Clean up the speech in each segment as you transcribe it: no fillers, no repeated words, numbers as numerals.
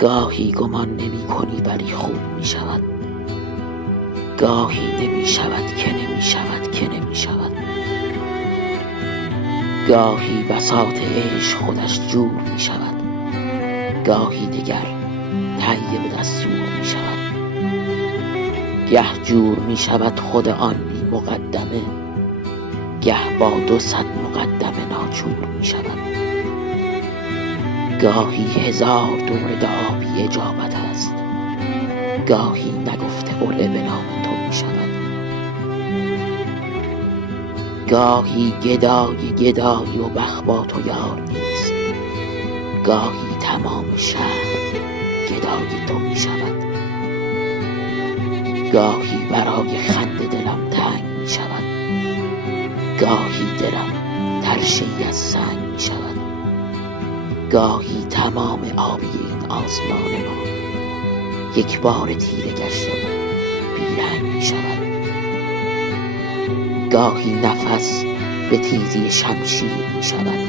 گاهی گمان نمی کنی ولی خوب می شود، گاهی نمی شود که نمی شود که نمی شود. گاهی بساط عشق خودش جور می شود، گاهی دگر تهیه به دستور می شود. گه جور می شود خود آن بی مقدمه، گه با 200 مقدمه ناچور می شود. گاهی 1000 درد آبی اجابت است، گاهی نگفته حله به نام تو می شود. گاهی گدایی و بخ با تو یار نیست، گاهی تمام شهر گدای تو می شود. گاهی برای خنده دلم تنگ می شود، گاهی دلم ترشه‌ای از سنگ می شود. گاهی تمام آبی این آسمان ما یک بار تیره گشته و بیرنگ می شود. گاهی نفس به تیزی شمشیر می شود،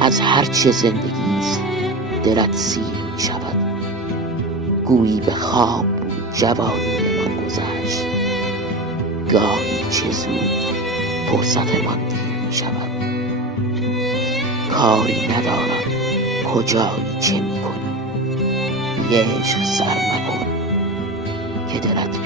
از هرچه زندگی است دلت سیر می شود. گویی به خواب بود جوانی من گذشت، گاهی چه زود فرصتمان دیر می شود. کاری ندارم کجایی چه می کنی، بی عشق سر مکن که دلت